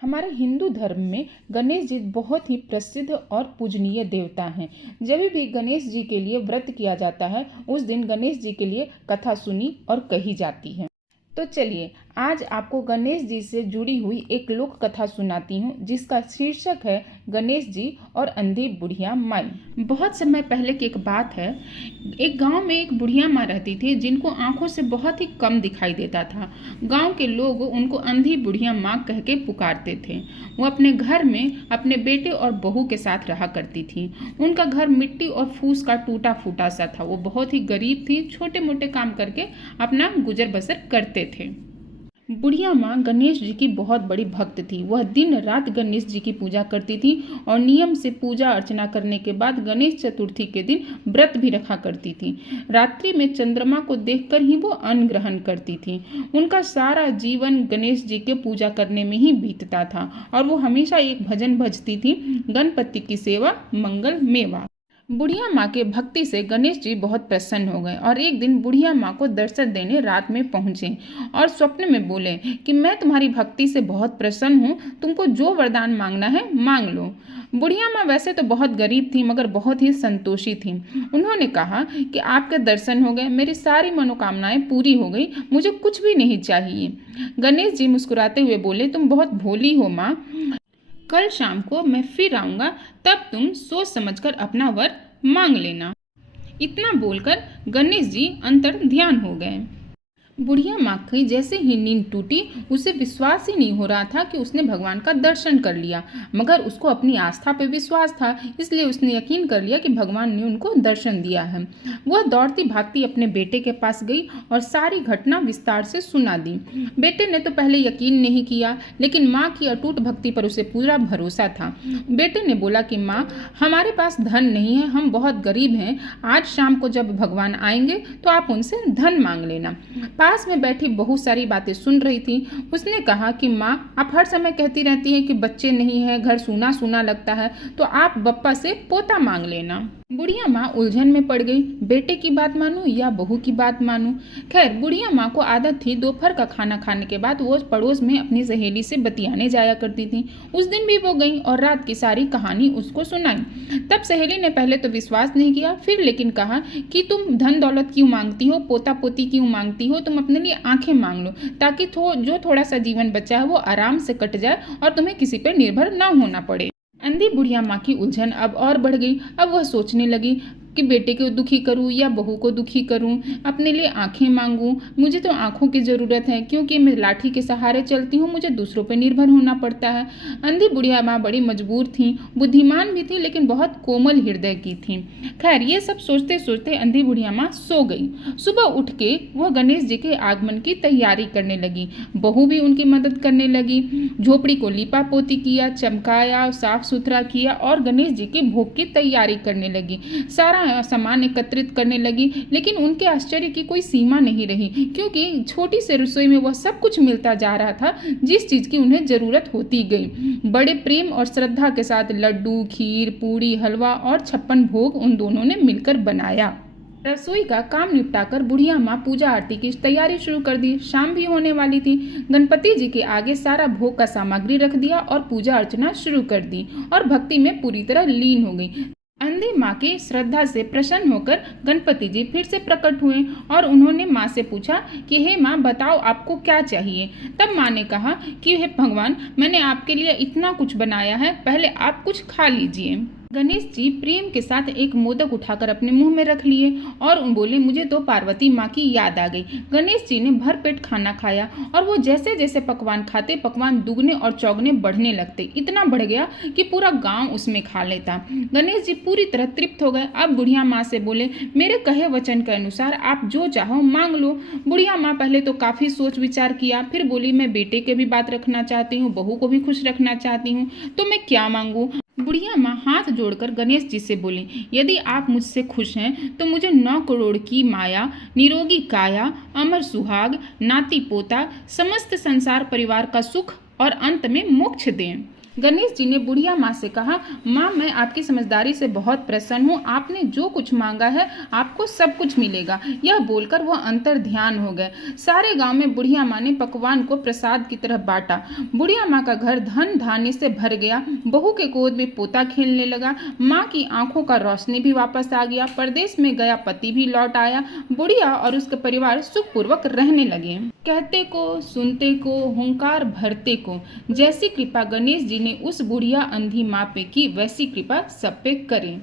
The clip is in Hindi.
हमारे हिंदू धर्म में गणेश जी बहुत ही प्रसिद्ध और पूजनीय देवता हैं। जब भी गणेश जी के लिए व्रत किया जाता है, उस दिन गणेश जी के लिए कथा सुनी और कही जाती है। तो चलिए, आज आपको गणेश जी से जुड़ी हुई एक लोक कथा सुनाती हूँ, जिसका शीर्षक है गणेश जी और अंधी बुढ़िया माई। बहुत समय पहले की एक बात है। एक गांव में एक बुढ़िया माँ रहती थी, जिनको आंखों से बहुत ही कम दिखाई देता था। गांव के लोग उनको अंधी बुढ़िया माँ कह के पुकारते थे। वो अपने घर में अपने बेटे और बहू के साथ रहा करती थी। उनका घर मिट्टी और फूस का टूटा फूटा सा था। वो बहुत ही गरीब थी, छोटे मोटे काम करके अपना गुजर बसर करते थे। बुढ़िया माँ गणेश जी की बहुत बड़ी भक्त थी। वह दिन रात गणेश जी की पूजा करती थी और नियम से पूजा अर्चना करने के बाद गणेश चतुर्थी के दिन व्रत भी रखा करती थी। रात्रि में चंद्रमा को देखकर ही वो अन्न ग्रहण करती थी। उनका सारा जीवन गणेश जी के पूजा करने में ही बीतता था और वो हमेशा एक भजन भजती थी, गणपति की सेवा मंगल मेवा। बुढ़िया माँ के भक्ति से गणेश जी बहुत प्रसन्न हो गए और एक दिन बुढ़िया माँ को दर्शन देने रात में पहुँचे और स्वप्न में बोले कि मैं तुम्हारी भक्ति से बहुत प्रसन्न हूँ, तुमको जो वरदान मांगना है मांग लो। बुढ़िया माँ वैसे तो बहुत गरीब थी, मगर बहुत ही संतोषी थी। उन्होंने कहा कि आपके दर्शन हो गए, मेरी सारी मनोकामनाएं पूरी हो गई, मुझे कुछ भी नहीं चाहिए। गणेश जी मुस्कुराते हुए बोले, तुम बहुत भोली हो माँ, कल शाम को मैं फिर आऊंगा, तब तुम सोच समझकर अपना वर मांग लेना। इतना बोलकर गणेश जी अंतर ध्यान हो गए। बुढ़िया माँ की जैसे ही नींद टूटी, उसे विश्वास ही नहीं हो रहा था कि उसने भगवान का दर्शन कर लिया। मगर उसको अपनी आस्था पे विश्वास था, इसलिए उसने यकीन कर लिया कि भगवान ने उनको दर्शन दिया है। वह दौड़ती भागती अपने बेटे के पास गई और सारी घटना विस्तार से सुना दी। बेटे ने तो पहले यकीन नहीं किया, लेकिन माँ की अटूट भक्ति पर उसे पूरा भरोसा था। बेटे ने बोला कि माँ, हमारे पास धन नहीं है, हम बहुत गरीब हैं। आज शाम को जब भगवान आएंगे तो आप उनसे धन मांग लेना। पास में बैठी बहुत सारी बातें सुन रही थी। उसने कहा कि माँ, आप हर समय कहती रहती हैं कि बच्चे नहीं है, घर सूना सूना लगता है, तो आप बप्पा से पोता मांग लेना। बुढ़िया माँ उलझन में पड़ गई, बेटे की बात मानूं या बहू की बात मानूं। खैर, बुढ़िया माँ को आदत थी दोपहर का खाना खाने के बाद वो पड़ोस में अपनी सहेली से बतियाने जाया करती थी। उस दिन भी वो गई और रात की सारी कहानी उसको सुनाई। तब सहेली ने पहले तो विश्वास नहीं किया, फिर लेकिन कहा कि तुम धन दौलत क्यों मांगती हो, पोता पोती क्यों मांगती हो, तुम अपने लिए आंखें मांग लो, ताकि जो थोड़ा सा जीवन बचा है वो आराम से कट जाए और तुम्हें किसी पर निर्भर न होना पड़े। अंधी बुढ़िया माँ की उलझन अब और बढ़ गई। अब वह सोचने लगी कि बेटे को दुखी करूं या बहू को दुखी करूं, अपने लिए आंखें मांगूं। मुझे तो आंखों की ज़रूरत है, क्योंकि मैं लाठी के सहारे चलती हूं, मुझे दूसरों पर निर्भर होना पड़ता है। अंधी बुढ़िया माँ बड़ी मजबूर थी, बुद्धिमान भी थी, लेकिन बहुत कोमल हृदय की थी। खैर, ये सब सोचते सोचते अंधी बुढ़िया माँ सो गई। सुबह उठ के वह गणेश जी के आगमन की तैयारी करने लगी। बहू भी उनकी मदद करने लगी। झोपड़ी को लीपा पोती किया, चमकाया, साफ सुथरा किया और गणेश जी की भोग की तैयारी करने लगी। सारा सामान एकत्रित करने लगी, लेकिन उनके आश्चर्य की कोई सीमा नहीं रही, क्योंकि छोटी सी रसोई में वह सब कुछ मिलता जा रहा था जिस चीज की उन्हें जरूरत होती गई। बड़े प्रेम और श्रद्धा के साथ लड्डू, खीर, पूड़ी, हलवा और 56 भोग उन दोनों ने मिलकर बनाया। रसोई का काम निपटाकर बुढ़िया माँ पूजा आरती की तैयारी शुरू कर दी। शाम भी होने वाली थी। गणपति जी के आगे सारा भोग का सामग्री रख दिया और पूजा अर्चना शुरू कर दी और भक्ति में पूरी तरह लीन हो गई। अंधी माँ की श्रद्धा से प्रसन्न होकर गणपति जी फिर से प्रकट हुए और उन्होंने माँ से पूछा कि हे माँ, बताओ आपको क्या चाहिए। तब माँ ने कहा कि हे भगवान, मैंने आपके लिए इतना कुछ बनाया है, पहले आप कुछ खा लीजिए। गणेश जी प्रेम के साथ एक मोदक उठाकर अपने मुंह में रख लिए और बोले, मुझे तो पार्वती माँ की याद आ गई। गणेश जी ने भरपेट खाना खाया और वो जैसे जैसे पकवान खाते, पकवान दुगने और चौगने बढ़ने लगते। इतना बढ़ गया कि पूरा गांव उसमें खा लेता। गणेश जी पूरी तरह तृप्त हो गए। अब बुढ़िया माँ से बोले, मेरे कहे वचन के अनुसार आप जो चाहो मांग लो। बुढ़िया माँ पहले तो काफी सोच विचार किया, फिर बोली, मैं बेटे के भी बात रखना चाहती हूँ, बहू को भी खुश रखना चाहती हूँ, तो मैं क्या मांगू। बुढ़िया माँ हाथ जोड़कर गणेश जी से बोली, यदि आप मुझसे खुश हैं तो मुझे 9 करोड़ की माया, निरोगी काया, अमर सुहाग, नाती पोता, समस्त संसार परिवार का सुख और अंत में मोक्ष दें। गणेश जी ने बुढ़िया माँ से कहा, माँ मैं आपकी समझदारी से बहुत प्रसन्न हूँ, आपने जो कुछ मांगा है आपको सब कुछ मिलेगा। यह बोलकर वह अंतर ध्यान हो गए। सारे गांव में बुढ़िया माँ ने पकवान को प्रसाद की तरह बांटा। बुढ़िया माँ का घर धन धान्य से भर गया। बहू के गोद में पोता खेलने लगा। माँ की आंखों का रोशनी भी वापस आ गया। परदेश में गया पति भी लौट आया। बुढ़िया और उसके परिवार सुखपूर्वक रहने लगे। कहते को, सुनते को, हुंकार भरते को, जैसी कृपा गणेश जी ने उस बुढ़िया अंधी माँ पे की वैसी कृपा सब पे करें।